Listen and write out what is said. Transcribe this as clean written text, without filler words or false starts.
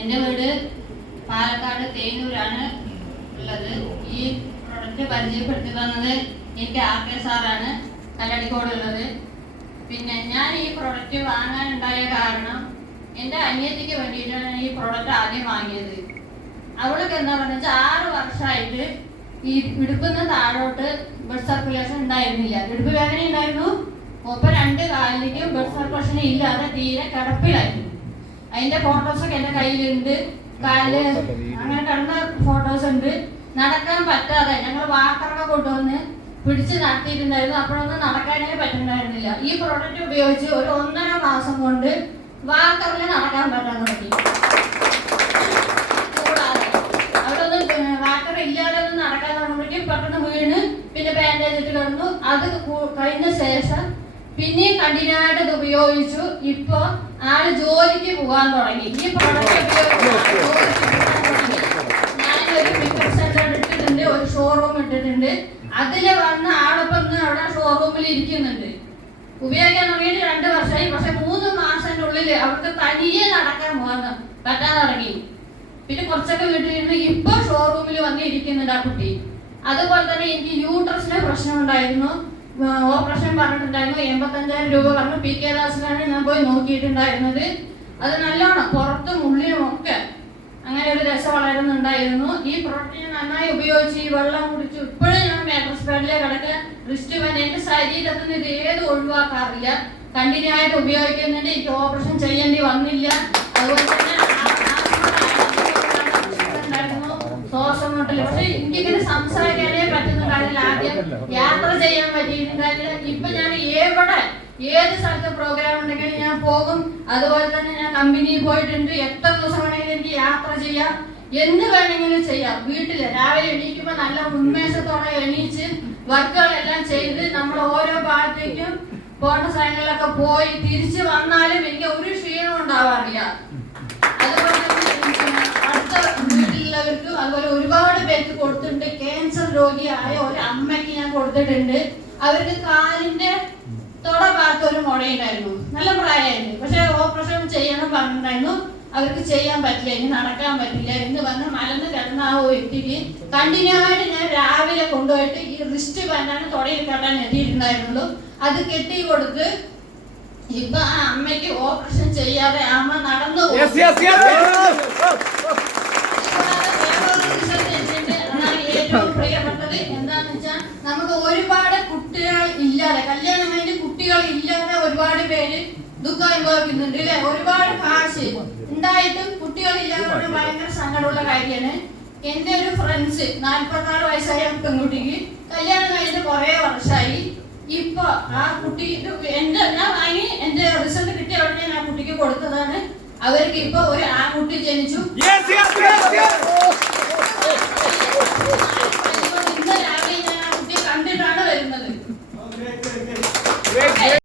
എൻ്റെ വീട് പാലക്കാട് തേനൂരാണ് ഉള്ളത്. ഈ പ്രൊഡക്റ്റ് പരിചയപ്പെടുത്തി തന്നത് എനിക്ക് RK സാറാണ്, കല്ലടിക്കോടുള്ളത്. പിന്നെ ഞാൻ ഈ പ്രൊഡക്റ്റ് വാങ്ങാനുണ്ടായ കാരണം എൻ്റെ അനിയത്തിക്ക് വേണ്ടിയിട്ടാണ് ഈ പ്രൊഡക്റ്റ് ആദ്യം വാങ്ങിയത്. അവൾക്ക് എന്താ പറഞ്ഞാൽ 6 വർഷമായിട്ട് ഈ ഇടുപ്പിന്ന് താഴോട്ട് ബ്ലഡ് സർക്കുലേഷൻ ഉണ്ടായിരുന്നില്ല. ഇടുപ്പ് വേദന ഉണ്ടായിരുന്നു. ഒപ്പം 2 കാലിലേക്കും ബ്ലഡ് സർക്കുലേഷൻ ഇല്ലാതെ തീരെ കിടപ്പിലായിരുന്നു. അതിന്റെ ഫോട്ടോസൊക്കെ എൻ്റെ കയ്യിലുണ്ട്. കാല് അങ്ങനെ കിടന്ന ഫോട്ടോസ് ഉണ്ട്. നടക്കാൻ പറ്റാതെ ഞങ്ങൾ വാക്കറൊക്കെ കൊണ്ടുവന്ന് പിടിച്ച് നടത്തിയിട്ടുണ്ടായിരുന്നു. അപ്പോഴൊന്നും നടക്കാനേ പറ്റുന്നുണ്ടായിരുന്നില്ല. ഈ പ്രോഡക്റ്റ് ഉപയോഗിച്ച് ഒരു 1.5 മാസം കൊണ്ട് വാക്കറിൽ നടക്കാൻ പറ്റാൻ തുടങ്ങി. കൂടാതെ അവിടെ വാക്കർ ഇല്ലാതെ ഒന്നും നടക്കാൻ തുടങ്ങുമ്പോഴേക്കും പെട്ടെന്ന് വീണ് പിന്നെ ബാൻഡേജ് ഇട്ട് കിടന്നു. അത് കഴിഞ്ഞ ശേഷം പിന്നെയും കണ്ടിന്യൂ ആയിട്ട് ഇത് ഉപയോഗിച്ചു. ഇപ്പൊ ആള് ജോലിക്ക് പോകാൻ തുടങ്ങി. ഈ പ്രോഡക്റ്റ് ഞാനൊരു പിക്കപ്പ് സെന്റർ ഇട്ടിട്ടുണ്ട്, ഒരു ഷോറൂം ഇട്ടിട്ടുണ്ട്. അതില് വന്ന ആളിപ്പം അവിടെ ഷോറൂമിൽ ഇരിക്കുന്നുണ്ട്. ഉപയോഗിക്കാൻ തുടങ്ങിയിട്ട് 2 വർഷമായി. പക്ഷെ 3 മാസത്തിനുള്ളിൽ അവർക്ക് തനിയെ നടക്കാൻ പോകാൻ പറ്റാൻ തുടങ്ങി. പിന്നെ കുറച്ചൊക്കെ വീട്ടിലിരുന്ന് ഇപ്പൊ ഷോറൂമിൽ വന്ന് ഇരിക്കുന്നുണ്ട് ആ കുട്ടി. അതുപോലെ തന്നെ എനിക്ക് യൂട്രസിന് പ്രശ്നം ഉണ്ടായിരുന്നു. ഓപ്പറേഷൻ പറഞ്ഞിട്ടുണ്ടായിരുന്നു. 85,000 രൂപ പറഞ്ഞു. PK ദാസിലാണ് ഞാൻ പോയി നോക്കിയിട്ടുണ്ടായിരുന്നത്. അത് നല്ലോണം പുറത്തും ഉള്ളിലും ഒക്കെ അങ്ങനെ ഒരു ദശ വളരുന്നുണ്ടായിരുന്നു. ഈ പ്രോട്ടീൻ നന്നായി ഉപയോഗിച്ച് ഈ വെള്ളം കുടിച്ചു. ഇപ്പോഴും ഞാൻ മാട്രസ് ബെഡിലെ കിടക്കുക. റിസ്റ്റ് ബാൻഡ് എൻ്റെ ശരീരത്തിൽ നിന്ന് ഇത് ഏത് ഒഴിവാക്കാറില്ല. കണ്ടിന്യൂ ആയിട്ട് ഉപയോഗിക്കുന്നുണ്ട്. എനിക്ക് ഓപ്പറേഷൻ ചെയ്യേണ്ടി വന്നില്ല. അതുപോലെ തന്നെ ശ്വാസം മുട്ടൽ. പക്ഷെ എനിക്കിങ്ങനെ സംസാരിക്കാനേ പറ്റുന്നുണ്ടായിരുന്നില്ല. ആദ്യം യാത്ര ചെയ്യാൻ പറ്റിയിട്ടുണ്ടായിരുന്നില്ല. ഇപ്പൊ ഞാൻ ഏത് സ്ഥലത്ത് പ്രോഗ്രാം ഉണ്ടെങ്കിലും ഞാൻ പോകും. അതുപോലെ തന്നെ ഞാൻ കമ്പനിയിൽ പോയിട്ടുണ്ട്. എത്ര ദിവസം വേണമെങ്കിലും എനിക്ക് യാത്ര ചെയ്യാം, എന്ത് വേണമെങ്കിലും ചെയ്യാം. വീട്ടില് രാവിലെ എണീക്കുമ്പോൾ നല്ല ഉന്മേഷത്തോടെ എണീച്ച് വർക്കുകളെല്ലാം ചെയ്ത് നമ്മൾ ഓരോ ഭാഗത്തേക്കും പോണ്ട സ്ഥലങ്ങളിലൊക്കെ പോയി തിരിച്ചു വന്നാലും എനിക്ക് ഒരു ക്ഷീണം ഉണ്ടാവാറില്ല. അതുപോലെ അടുത്ത വീട്ടിലുള്ളവർക്കും അതുപോലെ ഒരുപാട് പേർക്ക് കൊടുത്തിട്ടുണ്ട്. ക്യാൻസർ രോഗിയായ ഒരു അമ്മയ്ക്ക് ഞാൻ കൊടുത്തിട്ടുണ്ട്. അവർക്ക് കാലിന്റെ ഭാഗത്ത് ഒരു മുഴയുണ്ടായിരുന്നു. നല്ല പ്രായമായിരുന്നു. പക്ഷെ ഓപ്പറേഷൻ ചെയ്യണം പറഞ്ഞിട്ടുണ്ടായിരുന്നു. അവർക്ക് ചെയ്യാൻ പറ്റില്ല, ഇനി നടക്കാൻ പറ്റില്ല എന്ന് പറഞ്ഞ് മലന്ന് കിടന്ന ആ വ്യക്തിക്ക് കണ്ടിന്യൂ ആയിട്ട് ഞാൻ രാവിലെ കൊണ്ടുപോയിട്ട് ഈ റിസ്റ്റ് ബാൻഡാണ് തുടയിൽ കെട്ടാൻ എത്തിയിട്ടുണ്ടായിരുന്നുള്ളൂ. അത് കെട്ടി കൊടുത്ത് ഇപ്പൊ ആ അമ്മയ്ക്ക് ഓപ്പറേഷൻ ചെയ്യാതെ അമ്മ നടന്നു പോകും. ഏറ്റവും പ്രിയപ്പെട്ടത് എന്താന്ന് വെച്ചാൽ നമുക്ക് ഒരുപാട് കുട്ടികൾ ഇല്ലാതെ, കല്യാണം കഴിഞ്ഞ് കുട്ടികൾ ഇല്ലാതെ ഒരുപാട് പേര് ദുഃഖം അനുഭവിക്കുന്നുണ്ട് അല്ലെ. ഒരുപാട് കാശ് ഉണ്ടായിട്ടും കുട്ടികൾ ഇല്ലാതെ ഭയങ്കര സങ്കടമുള്ള കാര്യമാണ്. എന്റെ ഒരു ഫ്രണ്ട്സ് 46 വയസ്സായ പെൺകുട്ടിക്ക് കല്യാണം കഴിഞ്ഞിട്ട് കുറെ വർഷമായി. ഇപ്പൊ ആ കുട്ടി ഞാൻ വാങ്ങി എന്റെ റിസൾട്ട് കിട്ടിയ ഉടനെ ഞാൻ ആ കുട്ടിക്ക് കൊടുത്തതാണ്. അവർക്ക് ഇപ്പൊ ഒരു ആൺകുട്ടി ജനിച്ചു.